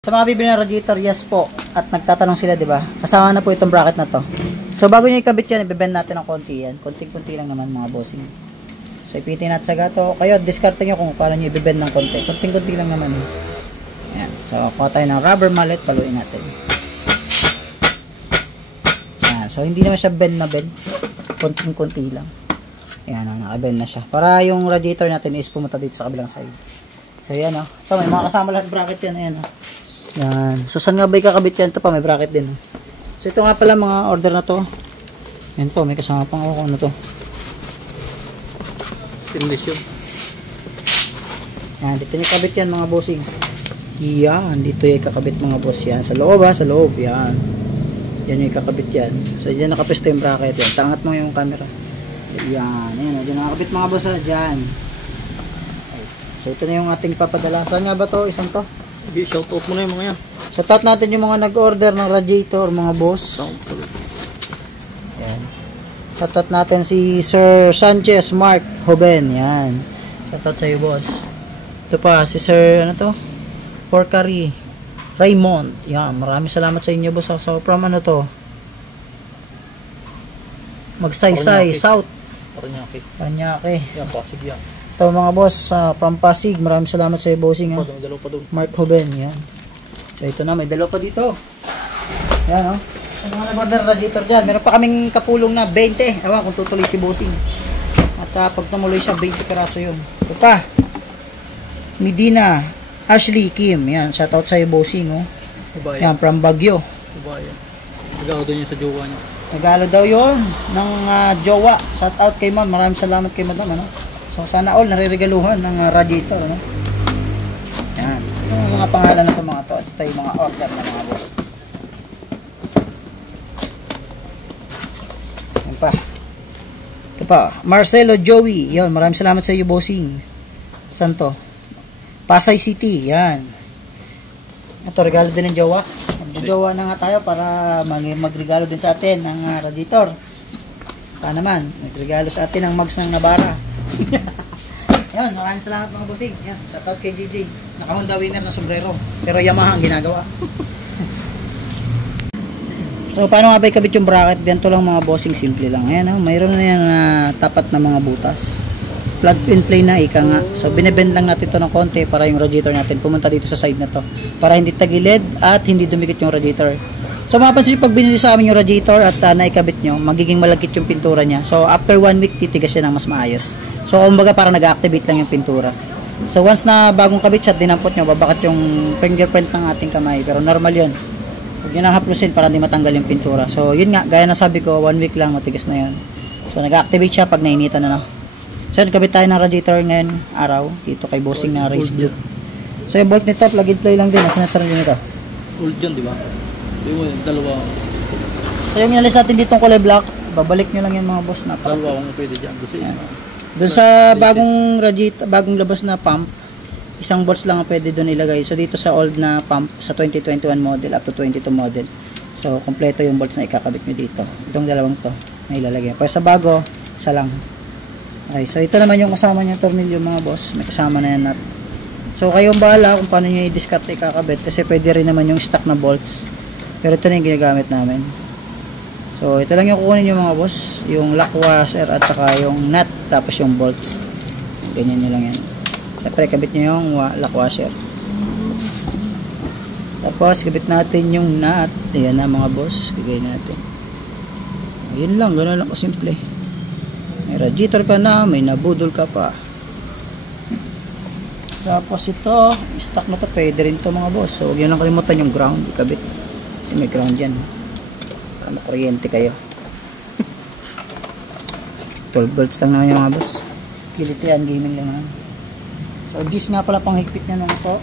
Sa mga bibili ng radiator, yes po. At nagtatanong sila, di ba? Kasama na po itong bracket na to. So, bago nyo ikabit yan, ibibend natin ng konti yan. Konting-konti lang naman mga bossing. So, ipitin natin sa gato. Kayo, discard nyo kung paano nyo ibibend ng konti. Konting-konti lang naman. Yan. So, kuha tayo ng rubber mallet. Paluin natin. Yan. So, hindi naman siya bend na bend. Konting-konti lang. Yan, nakabend na siya. Para yung radiator natin is pumunta dito sa kabilang side. So, yan o. Ito, may mga kasama lahat bracket yan. Ayan o. Yan. So, saan nga ba ikakabit yan? Ito pa, may bracket din. So, ito nga pala mga order na to. Yan po, may kasama pang ako. Ano to? Stainless yun. Yan, dito nyo ikabit yan mga bossing. Yan, dito yung ikakabit mga boss yan. Sa loob ha, sa loob. Yan. Diyan yung ikakabit yan. So, diyan nakapesto yung bracket yan. Tangat mo yung camera. Yan. Yan, diyan nakakabit mga boss ha. Diyan. So, ito na yung ating papadala. Saan nga ba to? Isang to? Sige, shoutout mo na yung mga yan. Shoutout natin yung mga nag-order ng radiator, mga boss. Yan. Shoutout natin si Sir Sanchez Mark Hoben. Yan. Shoutout sa iyo, boss. Ito pa, si Sir, ano to? Porcari Raymond. Yan. Maraming salamat sa inyo, boss. So, from ano to? Magsaysay, South. Paranaque. Yan, Pasig yan. Ito mga boss, from Pasig. Maraming salamat sa iyo, bossing. May dalaw pa doon. Mark Hoben, yan. So, ito na, may dalaw pa dito. Yan, o. Ang mga nag-order radiator dyan. Meron pa kaming kapulong na 20. Ewan kung tutuloy si bossing. At pag tumuloy siya, 20 peraso yun. Ito pa. Medina, Ashley, Kim. Yan, shoutout sa iyo, bossing, o. Yan, from Baguio. Babayan. Nag-aaw doon yun sa jowa niya. Nag-alo daw yun ng jowa. Shoutout kay ma'am. Maraming salamat kay madam, ano. So, sana all nare-regaluhan ng radiator, no? Yan. Yung mga pangalan na ito mga to. Ito yung mga order na mga boss. Yan pa. Ito pa. Marcelo Joey. Yan. Maraming salamat sa iyo, bossing. Saan to? Pasay City. Yan. Ito, regalo din ng jowa. Magjowa na nga tayo para magregalo din sa atin ng radiator. Pa naman. Magregalo sa atin ng mags ng Nabara. Yan, maraming salamat mga bossing. Yan, shoutout kay GG. Naka-Honda winner na sombrero. Pero Yamaha ang ginagawa. So, paano nga ba ikabit yung bracket? Ganito lang mga bossing, simple lang. Ayan, mayroon na yan tapat na mga butas. Plug and play na, ika nga. So, binibend lang natin ito ng konti para yung radiator natin pumunta dito sa side na to. Para hindi tagilid at hindi dumikit yung radiator. So, mapapansin nyo pag binili sa amin yung radiator at naikabit nyo, magiging malagkit yung pintura niya. So, after 1 week, titigas siya ng mas maayos. So, kumbaga parang nag-activate lang yung pintura. So, once na bagong kabit siya, dinampot nyo, babakit yung fingerprint ng ating kamay. Pero normal yun. Huwag nyo nang haplusin para hindi matanggal yung pintura. So, yun nga, gaya na sabi ko, 1 week lang, matigas na yun. So, nag-activate siya pag nainitan na. So, nagkabit tayo ng radiator ngayon, araw, dito kay bossing na race blue. So, yung bolt nito, plug and play lang din. Nasa natin rin ito. Old yun, di ba? Yung dalawa. So, yung inalis natin ditong kulay black, babalik nyo lang yung mga boss na. Dalawa kung pwede dyan. Doon sa isa. Doon sa bagong radiator, bagong labas na pump, isang bolts lang ang pwede doon ilagay. So dito sa old na pump, sa 2021 model up to 22 model. So kompleto yung bolts na ikakabit nyo dito. Itong dalawang to na ilalagay. Pero sa bago, isa lang. Okay, so ito naman yung kasama niya tornilyo mga boss. May kasama na yan nut. So kayong bahala kung paano nyo i-discard ikakabit kasi pwede rin naman yung stock na bolts. Pero ito na yung ginagamit namin. So, ito lang yung kukunin yung mga boss. Yung lock washer at saka yung nut. Tapos yung bolts. Ganyan nyo lang yan. Siyempre, kabit nyo yung lock washer. Tapos, kabit natin yung nut. Ayan na mga boss. Bigay natin. Ayun lang. Gano'n lang kasimple. May radiator ka na. May nabudol ka pa. Tapos ito, stock na to. Pwede rin to mga boss. So, huwag nyo lang kalimutan yung ground. Ikabit. Kasi may ground yan. Kuryente kayo. 12 volts lang naman yung mga boss. Kilitian gaming lang naman. So, G's nga pala pang higpit niya nung ito.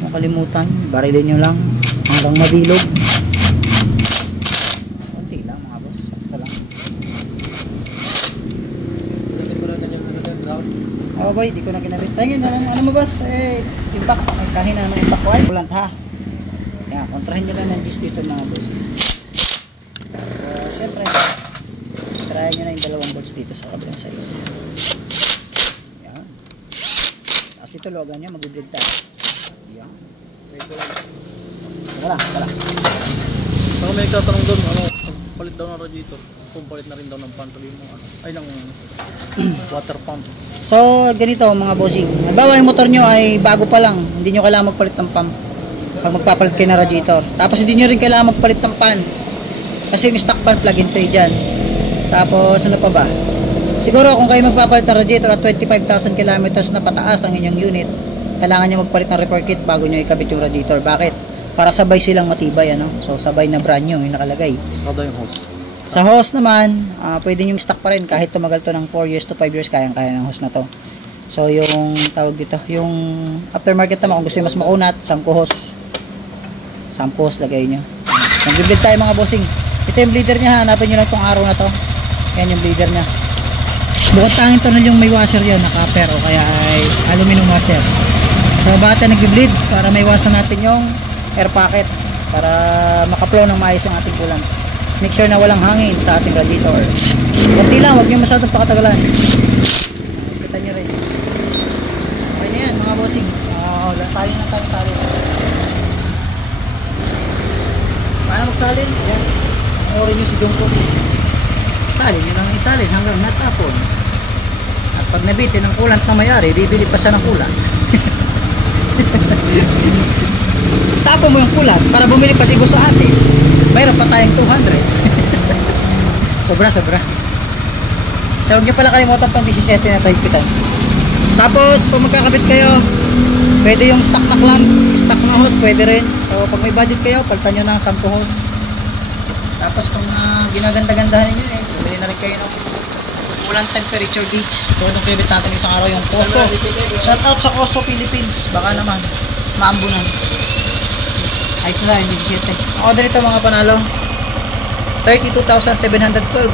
Kung kalimutan, barilin nyo lang hanggang mabilog. Kunti lang mga boss. Sakto lang. Oh boy, di ko na kinabit. Tingin mo, ano mo boss? Impact. Kahina naman impact ko ay. Bulant ha. Yan, kontrahin nyo lang ng G's dito mga boss. Siyempre, try nyo na yung dalawang bolts dito sa kabilang side. Yan. Tapos dito logan nyo, mag-bleed tayo. Yan. Wala. Saka may katanong doon, ano, palit daw ng radiator. Kung palit na rin daw ng pump, sabihin mo, ano, ay ng water pump. So, ganito mga bossing. Halimbawa yung motor nyo ay bago pa lang. Hindi nyo kailangan magpalit ng pump pag magpapalit kayo ng radiator. Tapos hindi nyo rin kailangan magpalit ng pan. Kasi yung stock pan plug and play dyan. Tapos ano pa ba? Siguro kung kayo magpapalit ng radiator at 25,000 kilometers na pataas ang inyong unit, kailangan nyo magpalit ng repair kit bago nyo ikabit yung radiator. Bakit? Para sabay silang matibay, ano? So sabay na brand new yung nakalagay. Kada yung hose. Sa hose naman, pwede yung stock pa rin kahit tumagal to ng 4 years to 5 years, kayang-kaya ng hose na to. So yung tawag dito, yung aftermarket naman kung gusto nyo mas makunat, 10 hose. 10 hose lagay nyo. Nag-bleed tayo mga bossing. Ito yung bleeder niya, hanapin nyo lang itong araw na to. Yan yung bleeder niya. Bukod tanging tunnel yung may washer yun, na copper o kaya ay aluminum washer. So bakit na nag-bleed? Para maiwasan natin yung air pocket, para makaplow ng maayos yung ating coolant. Make sure na walang hangin sa ating radiator. Kunti lang, huwag nyo masyadong pakatagalan. Kita nyo rin. Okay na yan mga bossing. Salin na tayo, salin. Paano magsalin? Yan. Orin nyo si Jungkook. Salin nyo lang isalin hanggang natapon. At pag nabitin ng coolant na mayari, bibili pa siya ng coolant. Tapon mo yung coolant para bumili pa si sa atin. Mayroon pa tayong 200. Sobra. So huwag nyo pala kalimutan pang 17 na tayo. Tapos pag magkakabit kayo, pwede yung stock na clamp, stock na hose, pwede rin. So pag may budget kayo, palitan nyo ng 10 hose. Tapos kung ginaganda-gandahan ninyo, bumili na rin kayo ng coolant temperature gauge. Ito itong pinabit natin isang araw, yung Coso. Shout out sa Coso Philippines. Baka naman maambunan. Ayos na lang, 17. Order ito mga panalo, 32,712.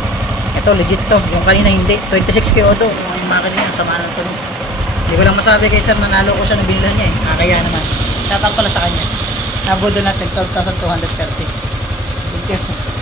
Ito legit to. Yung kanina hindi, 26K auto. Yung makina niya, sama ng tulong. Hindi ko lang masabi kay sir, nanalo ko siya ng binila niya eh. Kaya naman. Shout out pala sa kanya. Nabudo natin 12,230. Thank you.